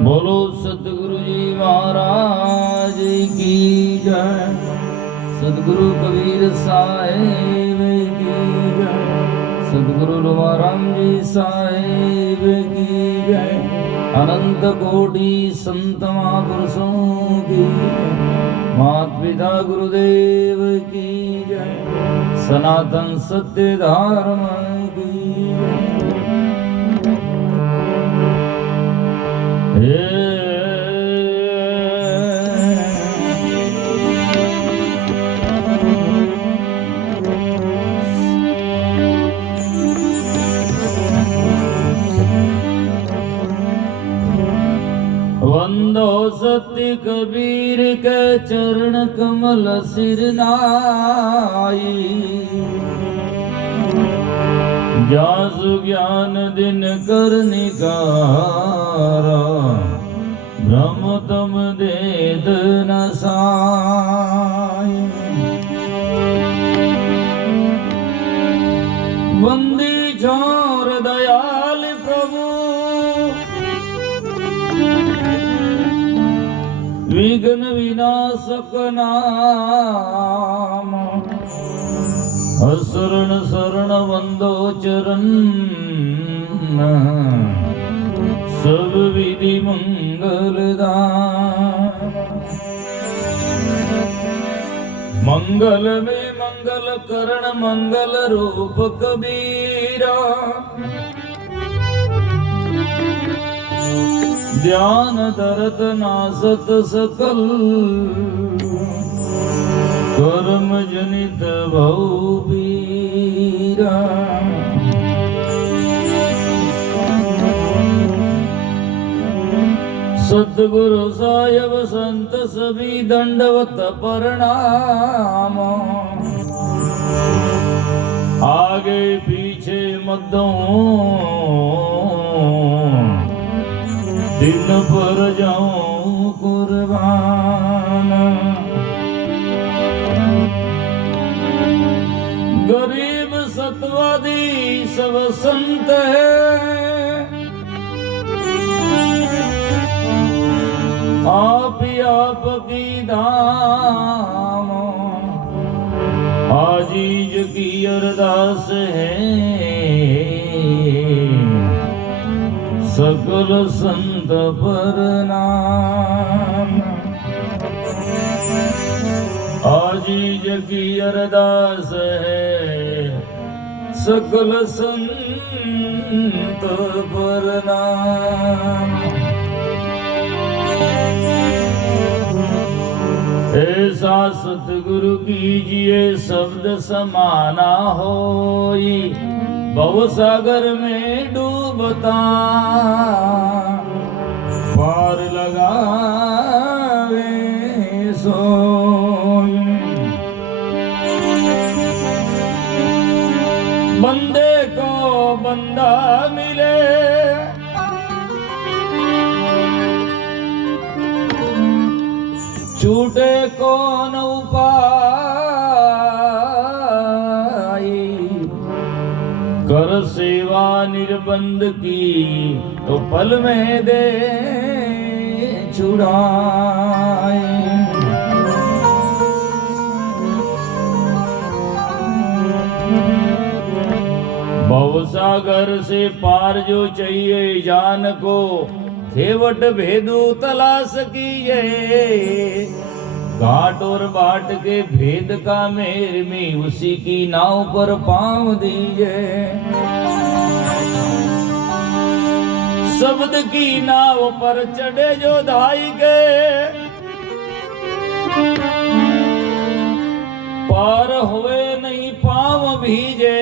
बोलो सतगुरु जी महाराज की जय। सतगुरु कबीर साहेब की जय। सतगुरु लोहाराम जी साहेब की जय। अनंत कोटि संत महापुरुषों की जय। मात पिता गुरुदेव की जय। सनातन सत्य धर्म की जय। वंदो सत्य कबीर के चरण कमल सिर नाई। जासु ज्ञान दिन कर निकारा। ब्रह्म तम देद न साई। बंदी छोर दयाल प्रभु विघ्न विनाशक नाम। शरण शरण वंदो चरण सब विधि मंगलदान। मंगल में मंगल करण मंगल रूप कबीरा। ध्यान धरत नासत सकल कर्म जनित भव पीरा। सतगुरु साहेब संत सभी दंडवत प्रणाम। आगे पीछे मद्दों दिन पर जाऊं कुर्बान। गरीब सतवादी सब संत है। आप ही आप की धाम। आजीज की अरदास है सकल संत प्रणाम। आजीज की अरदास है सकल संत प्रणाम। ऐसा सतगुरु कीजिए शब्द समाना होई। भव सागर में डूबता पार लगावे सोई। बंदे को बंदा मिले छूटे कौन उपाय। कर सेवा निर्बंध की तो पल में दे छुड़ाए। भवसागर से पार जो चाहिए जान को। खेवट भेदू तलाश कीजिए। घाट और बाट के भेद का मेर में उसी की नाव पर पांव दीजिए। शब्द की नाव पर चढ़े जो धाई के। पार हुए नहीं पांव भीजे।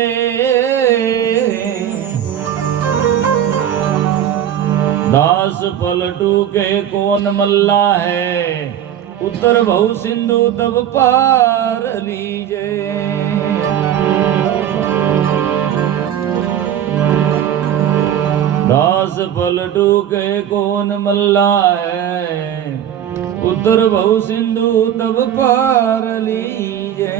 दास पलटू के कौन मल्ला है। उत्तर बहु सिंधु तब पार लीजे। दास पलटू के कौन मल्ला है। उत्तर बहु सिंधु तब पार लीजे।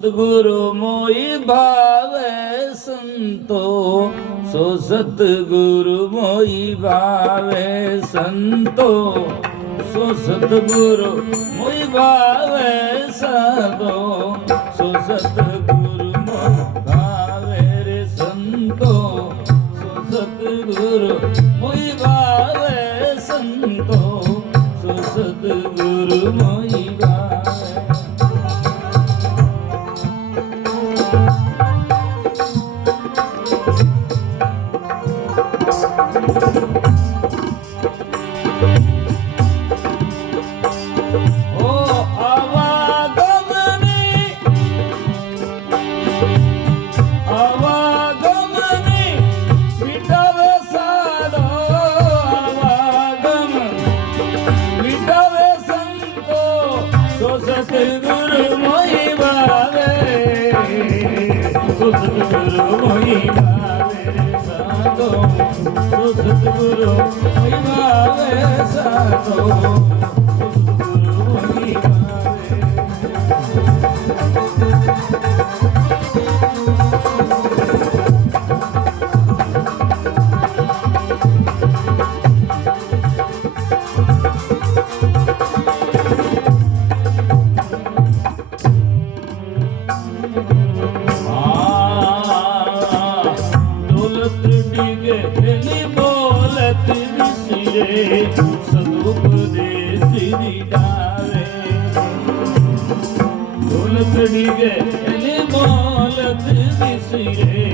सतगुरु मोहि भावे संतो, सो सतगुरु मोहि भावे संतो, सो सतगुरु मोहि भावे संतो, सो सतगुरु मोहि भावे रे संतो, सो सतगुरु मोहि भावे संतो, सो सतगुरु मोहि भावे। सतगुरु मोहि भावे, सतगुरु मोहि भावे साधो, सतगुरु मोहि भावे साधो, सतगुरु मोहि भावे। सदुपदेश दिलावे, दौलत डिगे मौलत बिसरे,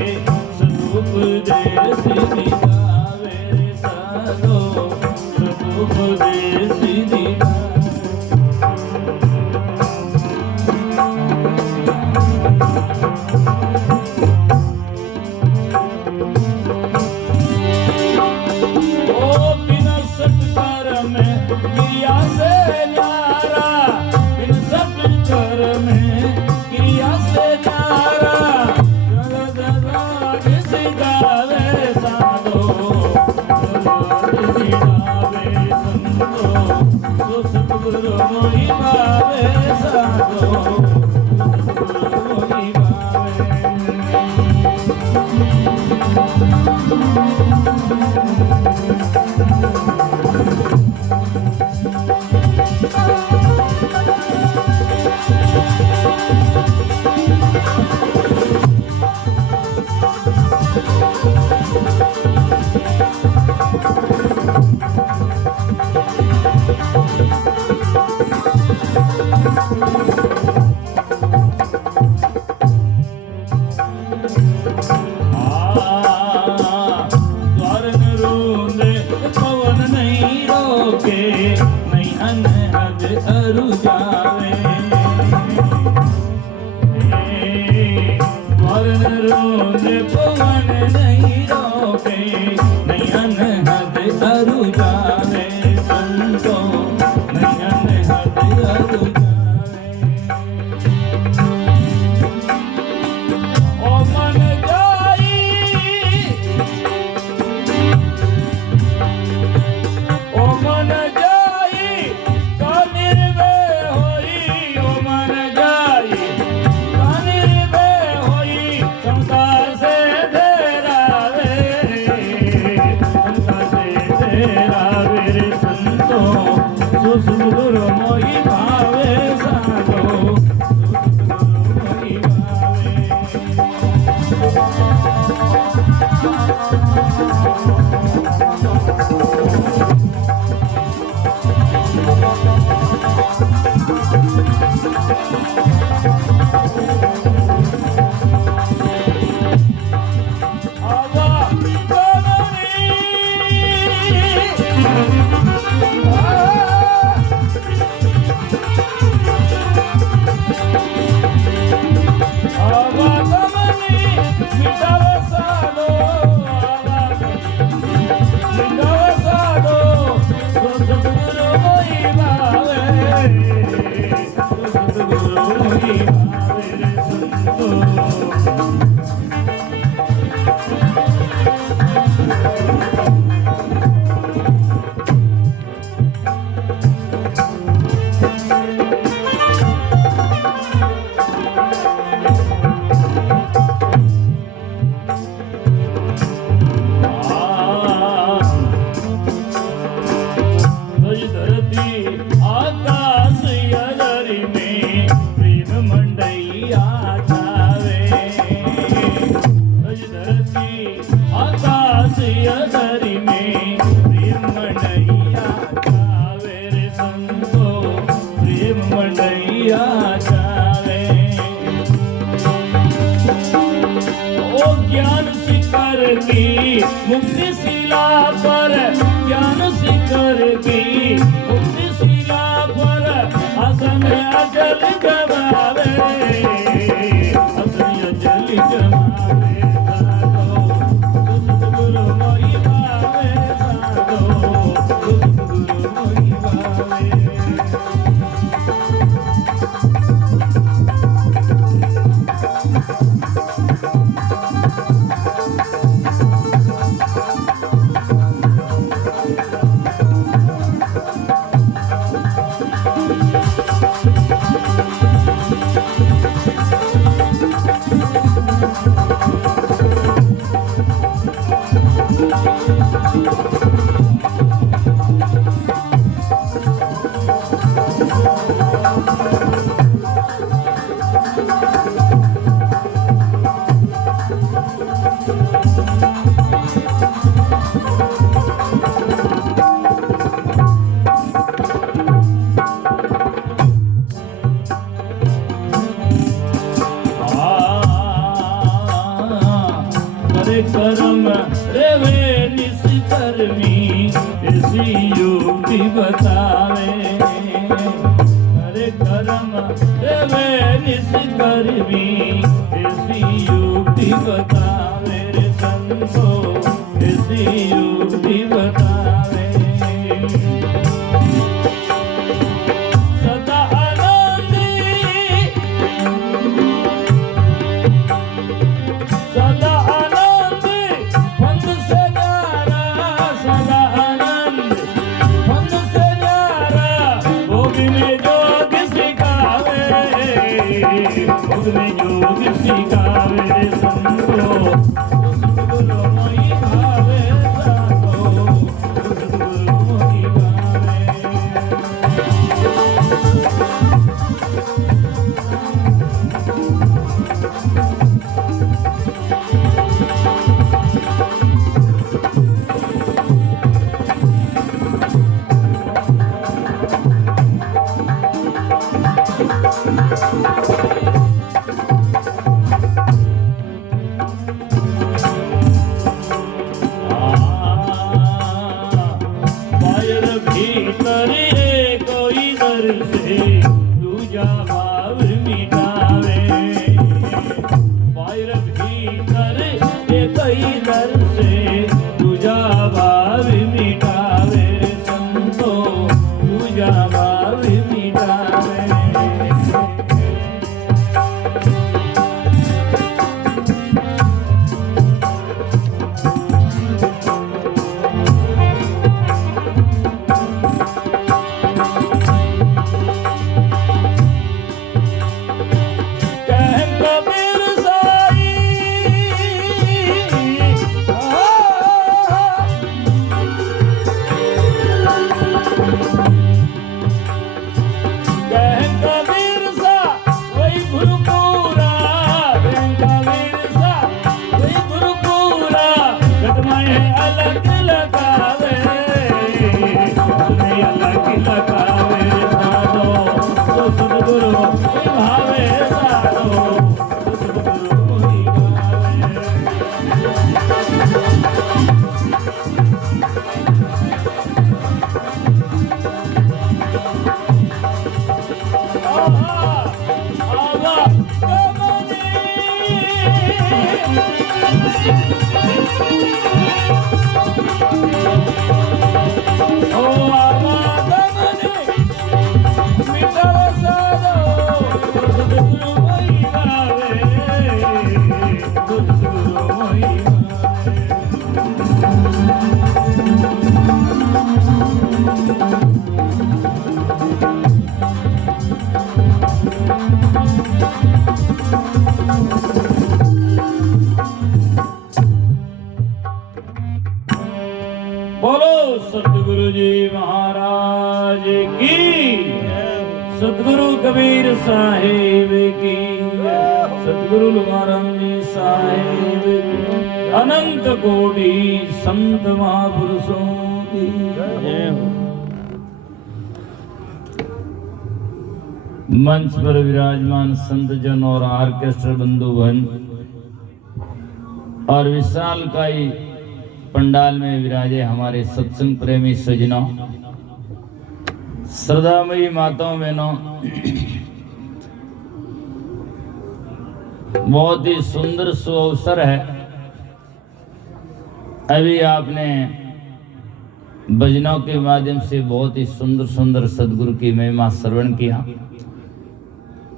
सदुपदेश दिलावे साधो, सदुपदेश दिलावे। क्रिया से न्यारा, बिन सत्कर में क्रिया से न्यारा, सिखावे साधो, सिखावे संतो, सो सतगुरु मोहि भावे साधो, सतगुरु मोहि भावे। नहीं अनहद अरु जावे, वरण रोंदे पवन नहीं रोके, नहीं अनहद अरु जावे संतो, नहीं अनहद अरु जावे। ओ मन जाई, ओ मन जाई का निर्भय होई, ओ मन जाई का निर्भय होई, संसार से तेरा वे, संसार से तेरा वे संतो, सो सतगुरु मोहि भावे साधो, सतगुरु मोहि भावे। मुक्ति शिला पर ज्ञान शिखर की मुक्ति शिला पर आसन अचल गवावे आसन अचल गवावे सतगुरु मोहि भावे साधो सतगुरु मोहि भावे करम रेवे निष्कर्मी ऐसी युक्ति बतावे हरे करम रेवे निष्कर्मी ऐसी युक्ति बतावे रे संतो ऐसी युक्ति बतावे सदा आनंदी सदा में योग सिखावे संतो सतगुरु मोहि भावे साधो सतगुरु मोहि भावे बोलो सतगुरु जी महाराज की, सतगुरु कबीर साहिब की, सतगुरु लुगाराम जी साहिब की, अनंत कोटि संत महापुरुषों की जय हो। मंच पर विराजमान संत जन और ऑर्केस्ट्रा बंधुगण और विशालकाय पंडाल में विराजे हमारे सत्संग प्रेमी सज्जनों, श्रद्धामयी माताओं बहनों, बहुत ही सुंदर सुअवसर है। अभी आपने भजनों के माध्यम से बहुत ही सुंदर सुंदर सदगुरु की महिमा श्रवण किया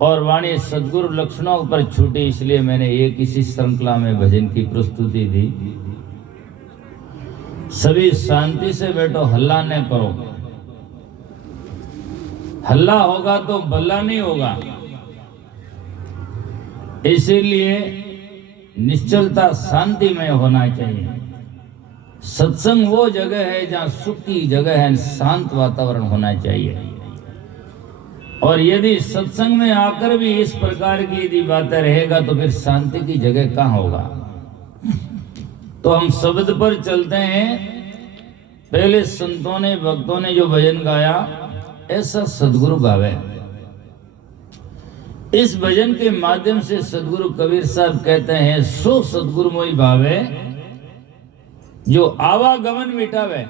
और वाणी सदगुरु लक्षणों पर छूटी, इसलिए मैंने एक इसी श्रृंखला में भजन की प्रस्तुति दी। सभी शांति से बैठो, हल्ला न करो। हल्ला होगा तो भला नहीं होगा, इसीलिए निश्चलता शांतिमय होना चाहिए। सत्संग वो जगह है जहाँ सुख की जगह है, शांत वातावरण होना चाहिए। और यदि सत्संग में आकर भी इस प्रकार की यदि बातें रहेगा तो फिर शांति की जगह कहाँ होगा। तो हम शब्द पर चलते हैं। पहले संतों ने भक्तों ने जो भजन गाया ऐसा सदगुरु गावे। इस भजन के माध्यम से सदगुरु कबीर साहब कहते हैं, सो सदगुरु मोहि भावे जो आवागमन मिटावे।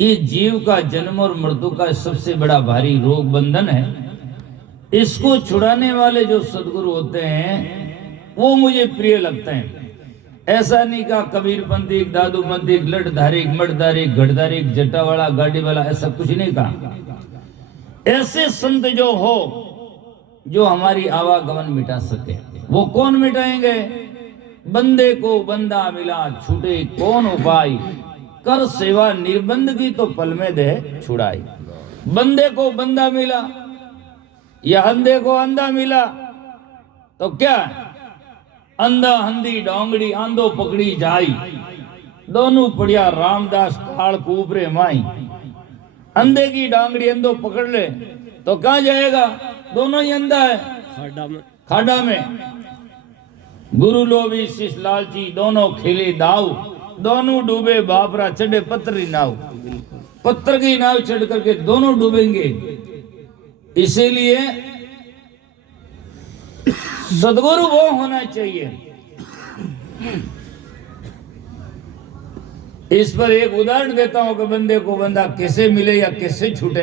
ये जीव का जन्म और मृत्यु का सबसे बड़ा भारी रोग बंधन है। इसको छुड़ाने वाले जो सदगुरु होते हैं वो मुझे प्रिय लगते हैं। ऐसा नहीं कहा कबीरपंथी, दादूपंथी, लठधारी, मठधारी, गढ़धारी, जट्टा वाला, गाड़ी वाला, ऐसा कुछ नहीं कहा। ऐसे संत जो हो जो हमारी आवागमन मिटा सके। वो कौन मिटाएंगे? बंदे को बंदा मिला, छूटे कौन उपाय, कर सेवा निर्बंध की तो पल में दे छुड़ाई। बंदे को बंदा मिला या अंधे को अंधा मिला तो क्या? अंधा अंधी डोंगड़ी आंधो पकड़ी जाई, दोनों पड़िया रामदास काल कूपरे माई। अंधे की डांगड़ी अंधो पकड़ ले तो कहां जाएगा? दोनों ही अंधा है, खाड़ा में। गुरु लोभी शिष लालची, दोनों खेले दाव, दोनों डूबे बापरा चढ़े पत्थरी नाव। पत्थर की नाव चढ़ करके दोनों डूबेंगे। इसीलिए सदगुरु वो होना चाहिए। इस पर एक उदाहरण देता हूं कि बंदे को बंदा कैसे मिले या कैसे छूटे।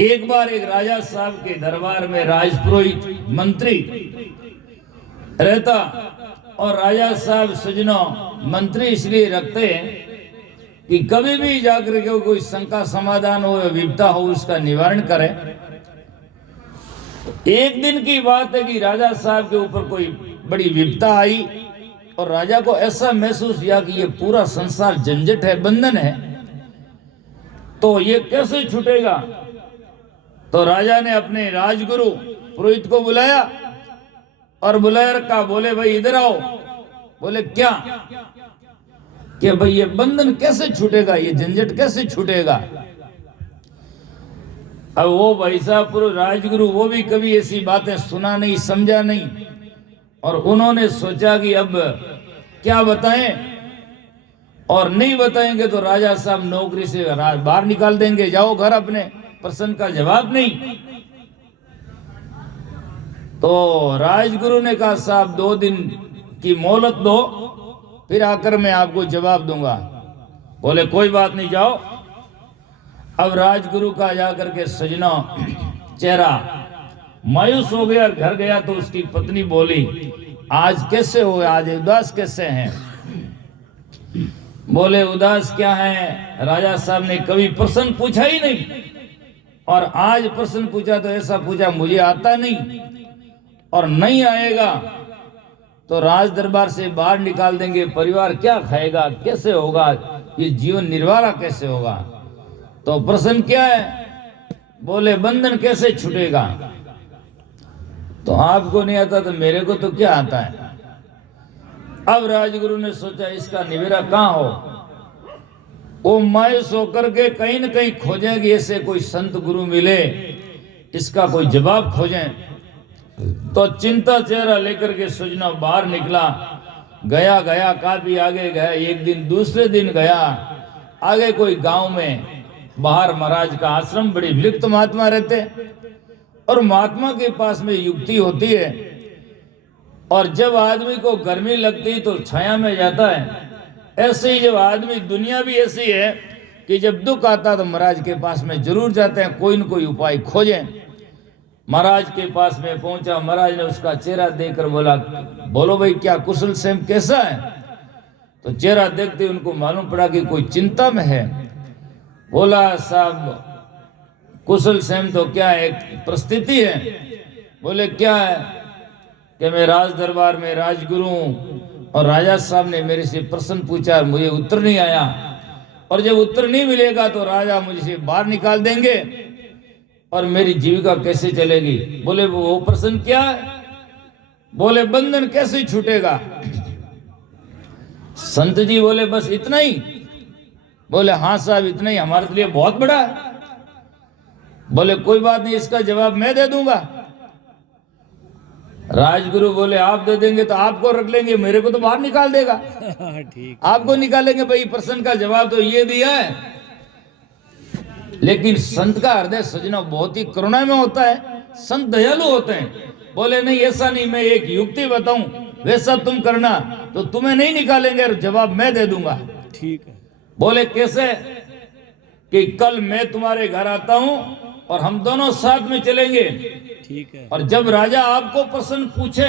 एक बार एक राजा साहब के दरबार में राजपुरोहित मंत्री रहता और राजा साहब सजनों मंत्री इसलिए रखते हैं कि कभी भी जाकर के कोई शंका समाधान हो या विपदा हो उसका निवारण करे। एक दिन की बात है कि राजा साहब के ऊपर कोई बड़ी विपदा आई और राजा को ऐसा महसूस किया कि ये पूरा संसार झंझट है, बंधन है, तो ये कैसे छूटेगा। तो राजा ने अपने राजगुरु पुरोहित को बुलाया और बुलाया रखा। बोले भाई इधर आओ। बोले क्या? कि भाई ये बंधन कैसे छूटेगा, ये झंझट कैसे छूटेगा। अब वो भाई साहब राजगुरु वो भी कभी ऐसी बातें सुना नहीं, समझा नहीं, और उन्होंने सोचा कि अब क्या बताएं, और नहीं बताएंगे तो राजा साहब नौकरी से बाहर निकाल देंगे, जाओ घर अपने, प्रश्न का जवाब नहीं। तो राजगुरु ने कहा साहब 2 दिन की मोहलत दो, फिर आकर मैं आपको जवाब दूंगा। बोले कोई बात नहीं, जाओ। अब राजगुरु का जाकर के सजना चेहरा मायूस हो गया और घर गया तो उसकी पत्नी बोली आज कैसे हो, आज उदास कैसे हैं। बोले उदास क्या है, राजा साहब ने कभी प्रश्न पूछा ही नहीं, और आज प्रश्न पूछा तो ऐसा पूछा मुझे आता नहीं, और नहीं आएगा तो राज दरबार से बाहर निकाल देंगे, परिवार क्या खाएगा, कैसे होगा, ये जीवन निर्वाह कैसे होगा। तो प्रश्न क्या है? बोले बंधन कैसे छूटेगा। तो आपको नहीं आता तो मेरे को तो क्या आता है। अब राजगुरु ने सोचा इसका निवेरा कहां हो। वो मायूस होकर के कहीं न कहीं खोजें कि ऐसे कोई संत गुरु मिले, इसका कोई जवाब खोजें। तो चिंता चेहरा लेकर के सुजना बाहर निकला, गया गया काफी आगे गया, एक दिन दूसरे दिन गया, आगे कोई गांव में बाहर महाराज का आश्रम, बड़े विलिप्त महात्मा रहते, और महात्मा के पास में युक्ति होती है, और जब आदमी को गर्मी लगती तो छाया में जाता है। ऐसे ही जब आदमी, दुनिया भी ऐसी है कि जब दुख आता तो महाराज के पास में जरूर जाते हैं, कोई न कोई उपाय खोजें। महाराज के पास में पहुंचा, महाराज ने उसका चेहरा देखकर बोला, बोलो भाई क्या कुशल सेम कैसा है? तो चेहरा देखते उनको मालूम पड़ा कि कोई चिंता में है। बोला साहब कुशल सेम तो क्या है, एक परिस्थिति है। बोले क्या है? कि मैं राज दरबार में राजगुरु हूं और राजा साहब ने मेरे से प्रश्न पूछा, मुझे उत्तर नहीं आया, और जब उत्तर नहीं मिलेगा तो राजा मुझे बाहर निकाल देंगे और मेरी जीविका कैसे चलेगी। बोले वो प्रश्न क्या है? बोले बंधन कैसे छूटेगा। संत जी बोले बस इतना ही? बोले हाँ साहब इतना ही, हमारे लिए बहुत बड़ा है। बोले कोई बात नहीं, इसका जवाब मैं दे दूंगा। राजगुरु बोले आप दे देंगे तो आपको रख लेंगे, मेरे को तो बाहर निकाल देगा। ठीक, आपको निकालेंगे, भाई प्रश्न का जवाब तो ये दिया है। लेकिन संत का हृदय सजना बहुत ही करुणा में होता है, संत दयालु होते हैं। बोले नहीं ऐसा नहीं, मैं एक युक्ति बताऊं, वैसा तुम करना तो तुम्हें नहीं निकालेंगे और जवाब मैं दे दूंगा। ठीक है। बोले कैसे? कि कल मैं तुम्हारे घर आता हूं और हम दोनों साथ में चलेंगे, ठीक है। और जब राजा आपको प्रश्न पूछे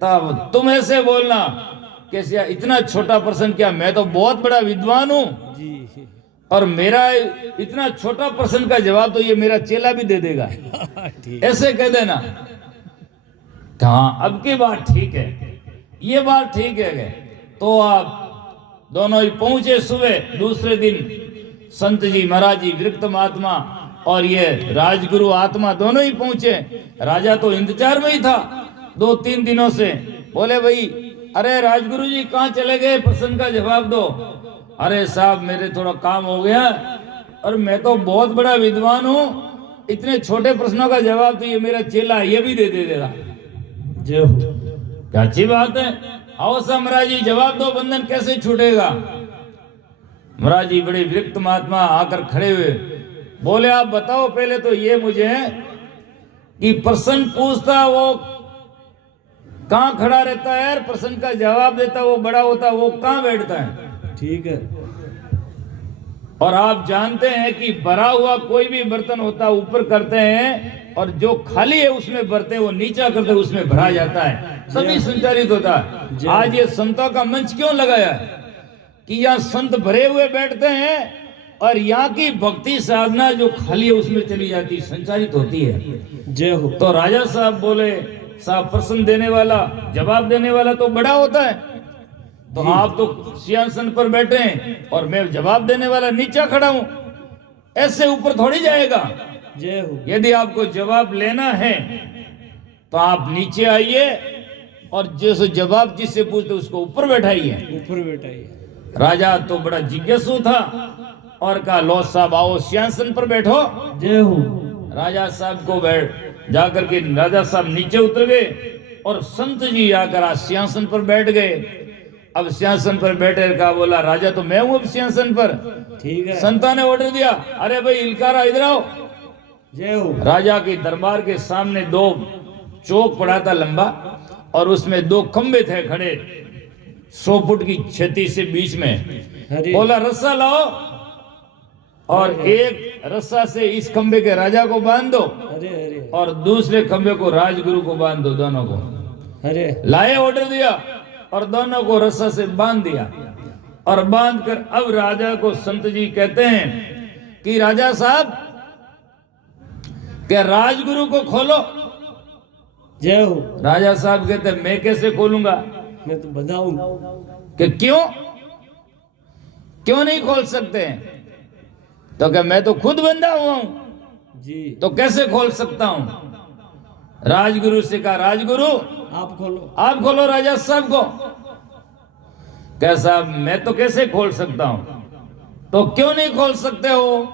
तब तुम ऐसे बोलना कि इतना छोटा प्रश्न क्या, मैं तो बहुत बड़ा विद्वान हूं जी, और मेरा इतना छोटा प्रश्न का जवाब तो ये मेरा चेला भी दे देगा। ठीक। ऐसे कह देना। हाँ अब की बात ठीक है, ये बात ठीक है। तो आप दोनों ही पहुंचे सुबह दूसरे दिन। संत जी, महाराज जी, विरक्त महात्मा और ये राजगुरु आत्मा दोनों ही पहुंचे। राजा तो इंतजार में ही था 2-3 दिनों से। बोले भाई अरे राजगुरु जी कहाँ चले गए, प्रश्न का जवाब दो। अरे साहब मेरे थोड़ा काम हो गया और मैं तो बहुत बड़ा विद्वान हूँ, इतने छोटे प्रश्नों का जवाब तो ये मेरा चेला ये भी दे देगा। जो क्या अच्छी बात है। आओ सा महाराज जी जवाब दो, बंधन कैसे छूटेगा। महाराज जी बड़े विरक्त महात्मा आकर खड़े हुए। बोले आप बताओ पहले तो ये मुझे कि प्रश्न पूछता वो कहाँ खड़ा रहता है और प्रश्न का जवाब देता वो बड़ा होता वो कहाँ बैठता है। ठीक है। और आप जानते हैं कि भरा हुआ कोई भी बर्तन होता ऊपर करते हैं और जो खाली है उसमें भरते वो नीचा करते उसमें भरा जाता है, सभी संचालित होता है। आज ये संतों का मंच क्यों लगाया है कि यहाँ संत भरे हुए बैठते हैं और यहाँ की भक्ति साधना जो खाली है उसमें चली जाती, संचालित होती है। जय हो। तो राजा साहब बोले साहब प्रश्न देने वाला जवाब देने वाला तो बड़ा होता है, तो आप तो सिंहासन पर बैठे हैं और मैं जवाब देने वाला नीचा खड़ा हूं, ऐसे ऊपर थोड़ी जाएगा। जय हो। यदि आपको जवाब लेना है तो आप नीचे आइए और जैसे जवाब जिससे पूछते उसको ऊपर बैठाइए। ऊपर बैठाइए। राजा तो बड़ा जिज्ञासु था और कहा लो साहब आओ सिंहासन पर बैठो। जय हो। राजा साहब को बैठ जाकर के राजा साहब नीचे उतर गए और संत जी आकर सिंहासन पर बैठ गए। अब सिंहासन पर बैठे कहा बोला राजा तो मैं हूं अब सिंहासन पर। ठीक है। संता ने ऑर्डर दिया अरे भाई इलकारा इधर आओ। जय हो। राजा के दरबार के सामने 2 चौक पड़ा था लंबा और उसमें 2 खंबे थे खड़े 100 फुट की क्षति से बीच में। बोला रस्सा लाओ और एक रस्सा से इस खंबे के राजा को बांध दो अरे अरे और दूसरे खंबे को राजगुरु को बांध दो, दोनों को। अरे लाए ऑर्डर दिया और दोनों को रस्सा से बांध दिया और बांध कर अब राजा को संत जी कहते हैं कि राजा साहब क्या राजगुरु को खोलो। जय हो। राजा साहब कहते हैं मैं कैसे खोलूंगा, मैं तो बंधा हूं। कि क्यों नहीं खोल सकते हैं। तो क्या मैं तो खुद बंधा हुआ हूं जी, तो कैसे खोल सकता हूं। राजगुरु से कहा राजगुरु आप खोलो। आप खोलो राजा साहब को। कैसा मैं तो कैसे खोल सकता हूं। तो क्यों नहीं खोल सकते हो,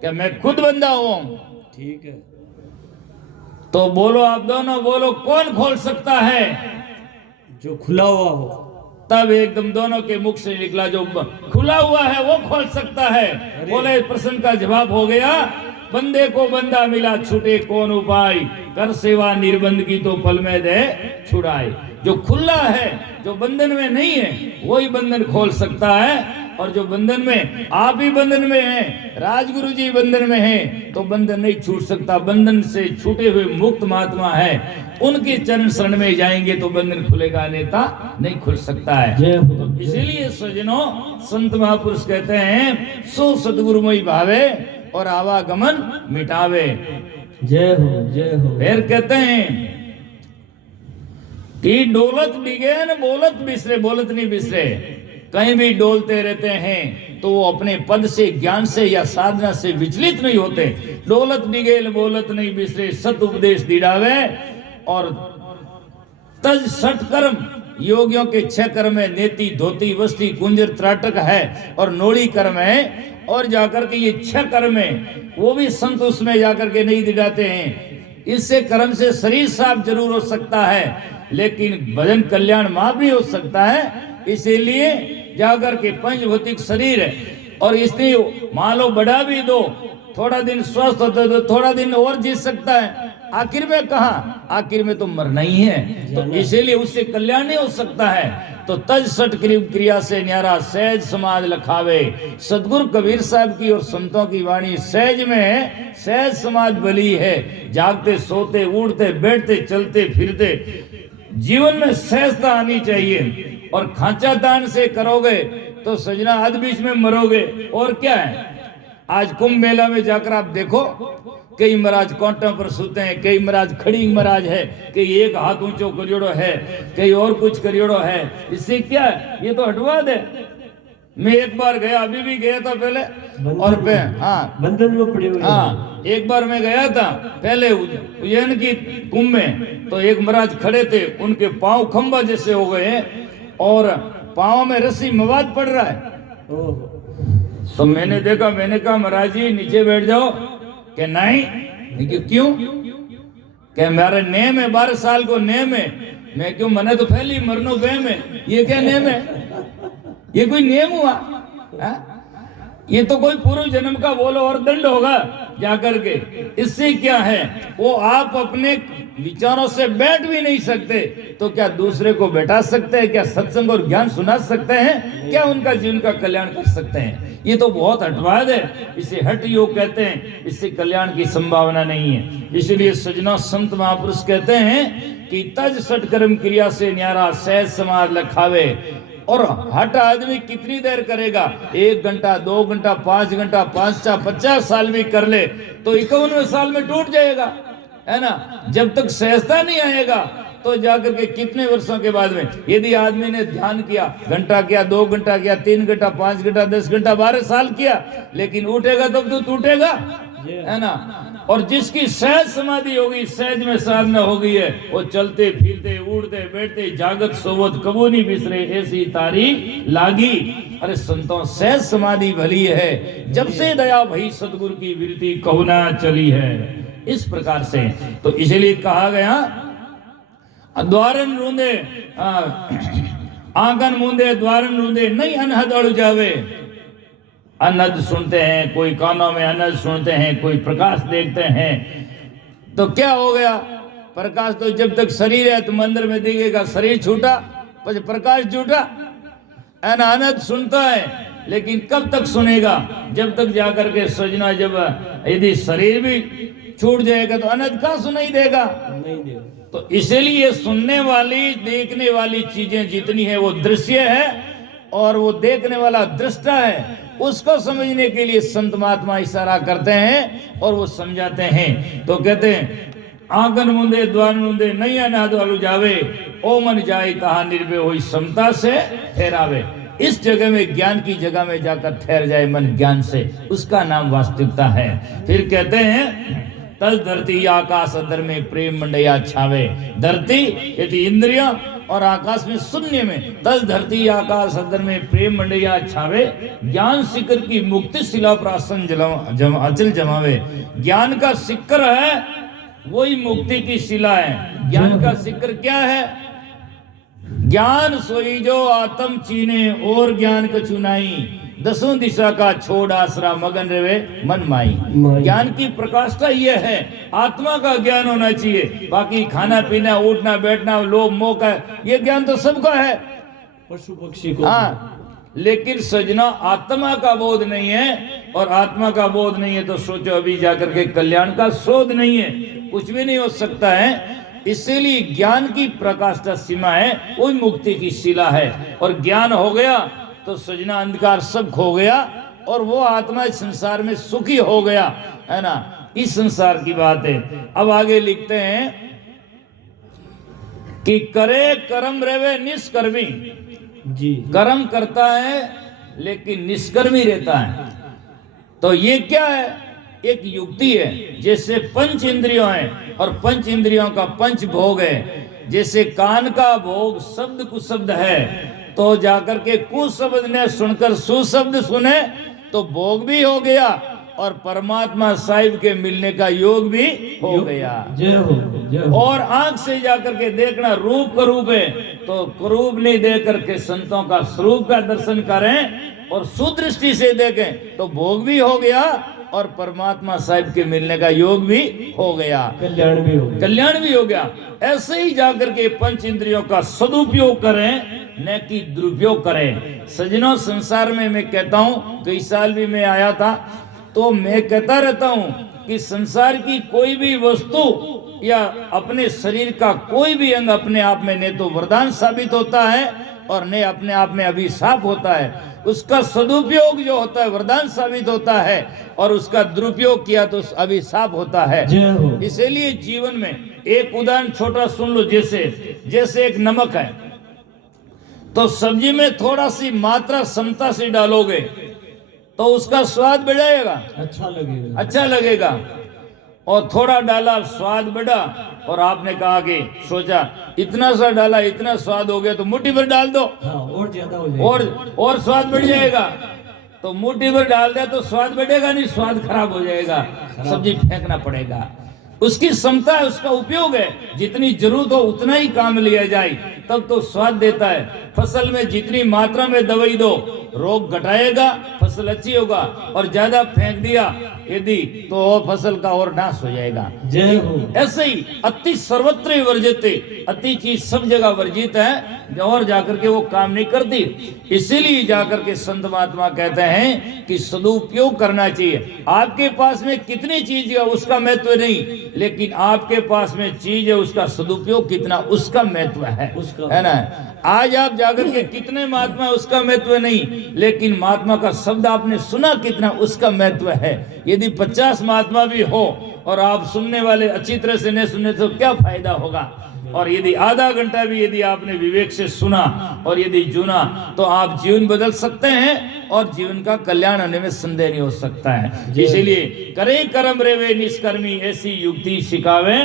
क्या मैं खुद बंधा हुआ हूं। ठीक है। तो बोलो आप दोनों बोलो कौन खोल सकता है। जो खुला हुआ हो। तब एकदम दोनों के मुख से निकला जो खुला हुआ है वो खोल सकता है। बोले प्रश्न का जवाब हो गया बंदे को बंदा मिला छूटे कौन उपाय, कर सेवा निर्बंध की तो पल में दे छुड़ाए। जो खुला है, जो बंधन में नहीं है, वही बंधन खोल सकता है। और जो बंधन में, आप ही बंधन में हैं, राजगुरु जी बंधन में हैं, तो बंधन नहीं छूट सकता। बंधन से छूटे हुए मुक्त महात्मा है, उनके चरण शरण में जाएंगे तो बंधन खुलेगा, अन्यथा नहीं खुल सकता है। तो इसीलिए सज्जनों, संत महापुरुष कहते हैं सो सदगुरुमय भावे और आवागमन मिटावे। जय हो, जय हो। फिर कहते हैं कि डोलत डिगे न बोलत बिसरे, बोलत नहीं बिसरे। कहीं भी डोलते रहते हैं तो वो अपने पद से, ज्ञान से या साधना से विचलित नहीं होते। डोलत डिगेल बोलत नहीं बिसरे, सत उपदेश दिड़ावे। और तज सठ कर्म, योगियों के 6 कर्म है, नेति धोती वस्ती कुंजर त्राटक है और नोड़ी कर्म है। और जाकर के ये 6 कर्म है, वो भी संत उसमें जाकर के नहीं दिड़ाते हैं। इससे कर्म से शरीर साफ जरूर हो सकता है, लेकिन भजन कल्याण मां भी हो सकता है। इसीलिए जाकर के पंचभौतिक शरीर है, और इसलिए मान लो बढ़ा भी दो, थोड़ा दिन स्वस्थ होता है तो थोड़ा दिन और जी सकता है। आखिर में कहा, आखिर में तो मरना ही है, तो इसीलिए उससे कल्याण नहीं हो सकता है। तो तज सट क्रिया से न्यारा सहज समाज लखावे। सदगुरु कबीर साहब की और संतों की वाणी सहज में है, सहज समाज भली है। जागते सोते उड़ते बैठते चलते फिरते जीवन में सहजता आनी चाहिए। और खांचा दान से करोगे तो सजना आध बीच में मरोगे। और क्या है, आज कुंभ मेला में जाकर आप देखो, कई महाराज कोंटों पर सोते हैं, कई महाराज खड़ी महाराज है, कई एक हाथ ऊंचो करियोड़ो है, कई और कुछ करियोड़ो है। इससे क्या है, ये तो हटवाद है। मैं एक बार गया, अभी भी गया था पहले, और हाँ बंधन में पड़े हुए। हाँ, एक बार मैं गया था पहले उज्जैन की कुंभ में, तो एक महाराज खड़े थे, उनके पांव खंबा जैसे हो गए और पांव में रस्सी मवाद पड़ रहा है। तो मैंने देखा, मैंने कहा महाराज जी नीचे बैठ जाओ। कि नहीं, कि क्यों? कि मेरा नेम है, 12 साल को नेम है। मैं क्यों, मने तो पहले मरनो गए में, ये क्या नेम है? ये कोई नियम हुआ? ये तो कोई पूर्व जन्म का बोलो और दंड होगा जाकर के। इससे क्या है, वो आप अपने विचारों से बैठ भी नहीं सकते, तो क्या दूसरे को बैठा सकते हैं? क्या सत्संग और ज्ञान सुना सकते हैं? क्या उनका जीवन का कल्याण कर सकते हैं? ये तो बहुत हटवाद है, इसे हट योग कहते हैं। इससे कल्याण की संभावना नहीं है। इसलिए सजना संत महापुरुष कहते हैं कि तज सट कर्म क्रिया से न्यारा सहज समाज लखावे। और हट आदमी कितनी देर करेगा? 1 घंटा, 2 घंटा, 5 घंटा, 50 साल भी कर ले तो 51वें साल में टूट जाएगा, है ना। जब तक सहजता नहीं आएगा तो जाकर के कितने वर्षों के बाद में, यदि आदमी ने ध्यान किया, घंटा किया, 2 घंटा किया, 3 घंटा, 5 घंटा, 10 घंटा, 12 साल किया, लेकिन उठेगा तब तो टूटेगा, है ना। और जिसकी सहज समाधि होगी, सहज में साधना हो गई है, वो चलते फिरते उड़ते बैठते जागत सोवत कबो नहीं बिसरे, ऐसी तारीख लागी। अरे संतों, सहज समाधि भली है, जब से दया भई सतगुरु की विरति कहुना चली है। इस प्रकार से तो इसलिए कहा गया, द्वारन रूंदे आंगन मूंदे, द्वारन रूंदे नहीं अनहद अड़ जावे। अनहद सुनते हैं, कोई कानों में अनहद सुनते हैं, कोई प्रकाश देखते हैं, तो क्या हो गया? प्रकाश तो जब तक शरीर है तो मंदिर में दिखेगा, शरीर छूटा फिर प्रकाश छूटा, अनहद सुनता है, लेकिन कब तक सुनेगा? जब तक जाकर के सजना, जब यदि शरीर भी छूट जाएगा तो अनहद कहाँ सुनाई देगा? नहीं देगा। तो इसलिए सुनने वाली, देखने वाली चीजें जितनी है वो दृश्य है, और वो देखने वाला दृष्टा है। उसको समझने के लिए संत महात्मा इशारा करते हैं और वो समझाते हैं। तो कहते हैं, आंगन मुंदे द्वार मुंदे नहीं अनाद वालू जावे, ओ मन जाए कहा निर्भय होई समता से ठहरावे। इस जगह में, ज्ञान की जगह में जाकर ठहर जाए मन ज्ञान से, उसका नाम वास्तविकता है। फिर कहते हैं, तज धरती आकाश अंदर में प्रेम मंडया छावे। धरती यदि इंद्रिया और आकाश में शून्य में, तज धरती आकाश अंदर में प्रेम मंडया छावे। ज्ञान शिखर की मुक्ति शिला प्रासन अचल जमावे। ज्ञान का शिखर है, वही मुक्ति की शिला है। ज्ञान का शिखर क्या है? ज्ञान सोई जो आत्म चीने और ज्ञान कछु नहीं। दसों दिशा का छोड़ आसरा मगन रहे मन माई। माई। ज्ञान की प्रकाष्ठा ये है, आत्मा का ज्ञान होना चाहिए। बाकी खाना पीना उठना बैठना लोभ मोह का ये ज्ञान तो सबका है, पशु पक्षी को। हाँ, लेकिन सजना आत्मा का बोध नहीं है। और आत्मा का बोध नहीं है तो सोचो अभी जाकर के कल्याण का शोध नहीं है, कुछ भी नहीं हो सकता है। इसीलिए ज्ञान की प्रकाष्ठा सीमा है, वही मुक्ति की शिला है। और ज्ञान हो गया तो सजना अंधकार सब खो गया और वो आत्मा इस संसार में सुखी हो गया, है ना। इस संसार की बात है। अब आगे लिखते हैं कि करे कर्म रेवे निष्कर्मी। जी। कर्म करता है लेकिन निष्कर्मी रहता है। तो ये क्या है, एक युक्ति है। जैसे पंच इंद्रियों हैं और पंच इंद्रियों का पंच भोग है। जैसे कान का भोग शब्द कुशब्द है, तो जाकर के कुशब्द ने सुनकर सुशब्द सुने तो भोग भी हो गया और परमात्मा साहिब के मिलने का योग भी हो गया। जय हो, जय हो। और आंख से जाकर के देखना रूप का रूप है, तो कुरूप नहीं देख करके संतों का स्वरूप का दर्शन करें और सुदृष्टि से देखें तो भोग भी हो गया और परमात्मा साहिब के मिलने का योग भी हो गया, कल्याण भी हो गया। कल्याण भी हो गया। ऐसे ही जाकर के पंच इंद्रियों का सदुपयोग करें, न कि दुरुपयोग करें। सजनों, संसार में मैं कहता हूँ, कई साल भी मैं आया था तो मैं कहता रहता हूँ कि संसार की कोई भी वस्तु या अपने शरीर का कोई भी अंग अपने आप में न तो वरदान साबित होता है और न अपने आप में अभिशाप होता है। उसका सदुपयोग जो होता है वरदान साबित होता है और उसका दुरुपयोग किया तो अभिशाप होता है। जय हो। इसीलिए जीवन में एक उदाहरण छोटा सुन लो। जैसे एक नमक है, तो सब्जी में थोड़ा सी मात्रा क्षमता से डालोगे तो उसका स्वाद बढ़ जाएगा, अच्छा लगेगा। अच्छा लगेगा। और थोड़ा डाला स्वाद बढ़ा और आपने कहा कि सोचा इतना सा डाला इतना स्वाद हो गया तो मुट्ठी भर डाल दो, हाँ, और ज्यादा हो जाएगा, और स्वाद बढ़ जाएगा। तो मुट्ठी भर डाल दिया तो स्वाद बढ़ेगा नहीं, स्वाद खराब हो जाएगा, सब्जी फेंकना पड़ेगा। उसकी क्षमता है, उसका उपयोग है, जितनी जरूरत हो उतना ही काम लिया जाए तब तो स्वाद देता है। फसल में जितनी मात्रा में दवाई दो रोग घटाएगा, फसल अच्छी होगा, और ज्यादा फेंक दिया यदि तो और फसल का और नाश हो जाएगा। जय हो। ऐसे ही अति सर्वत्र वर्जिते, अति चीज सब जगह वर्जित है और जाकर के वो काम नहीं करती। इसीलिए जाकर के संत महात्मा कहते हैं कि सदुपयोग करना चाहिए। आपके पास में कितनी चीज है उसका महत्व नहीं, लेकिन आपके पास में चीज है उसका सदुपयोग कितना उसका महत्व है, है ना। आज आप जाकर के कितने महात्मा उसका महत्व नहीं, लेकिन महात्मा का शब्द आपने सुना कितना उसका महत्व है। यदि 50 महात्मा भी हो और आप सुनने वाले अच्छी तरह से नहीं सुने तो क्या फायदा होगा। और यदि आधा घंटा भी यदि आपने विवेक से सुना और यदि चुना तो आप जीवन बदल सकते हैं और जीवन का कल्याण होने में संदेह नहीं हो सकता है। इसीलिए करे कर्म रेवे निष्कर्मी ऐसी युक्ति सिखावे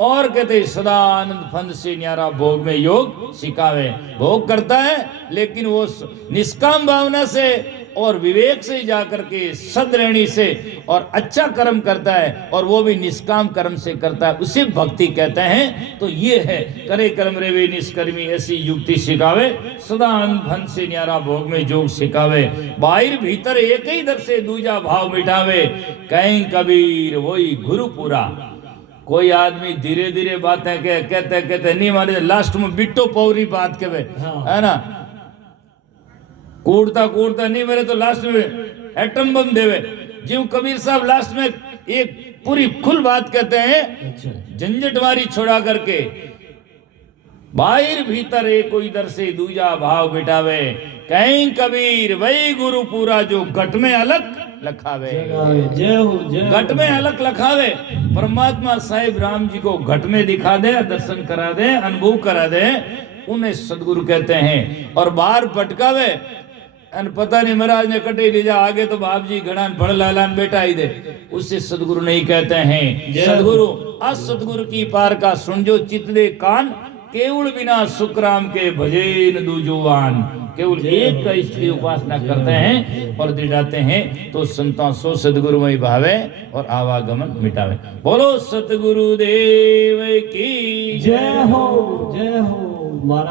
और कहते सदा आनंद फंद से न्यारा भोग में योग सिखावे। भोग करता है लेकिन वो निष्काम भावना से और विवेक से जाकर के सद्रहणी से और अच्छा कर्म करता है, और वो भी निष्काम कर्म से करता है, उसे भक्ति कहते हैं। तो ये है करे कर्म रेवे निष्कर्मी ऐसी युक्ति सिखावे, सदा आनंद फंद से न्यारा भोग में योग सिखावे। बाहर भीतर एक ही दर से दूजा भाव मिटावे, कहीं कबीर वही गुरु पूरा। कोई आदमी धीरे धीरे बातें कहते नहीं मारे, लास्ट में बिट्टो पौरी बात कहे, है ना। कूड़ता कूड़ता नहीं मेरे तो लास्ट में एटम बम देवे। जीव कबीर साहब लास्ट में एक पूरी खुल बात कहते हैं, झंझटवारी छोड़ा करके बाहर भीतर एक कोई दर से दूजा भाव मिटावे, कहीं कबीर वही गुरु पूरा जो घट में अलग लखावे। जय हो, जय हो। घट में अलग लखावे। परमात्मा साहिब राम जी को घट में दिखा दे, दर्शन करा दे, अनुभव करा दे, उन्हें सदगुरु कहते हैं। और बाहर पटकावे पता नहीं महाराज ने कटे ले जा आगे तो बाप जी घड़ान भड़ लालान बेटा ही दे, उससे सदगुरु नहीं कहते हैं। सदगुरु असदगुरु की पार का सुन जो चित दे कान, केवल बिना सुखराम के भजन दूजुवान। केवल एक का इष्ट की उपासना करते हैं और दिलाते हैं तो संतों सो सदगुरुमय भावे और आवागमन मिटावे। बोलो सतगुरु देव की जय हो, जय हो महाराज।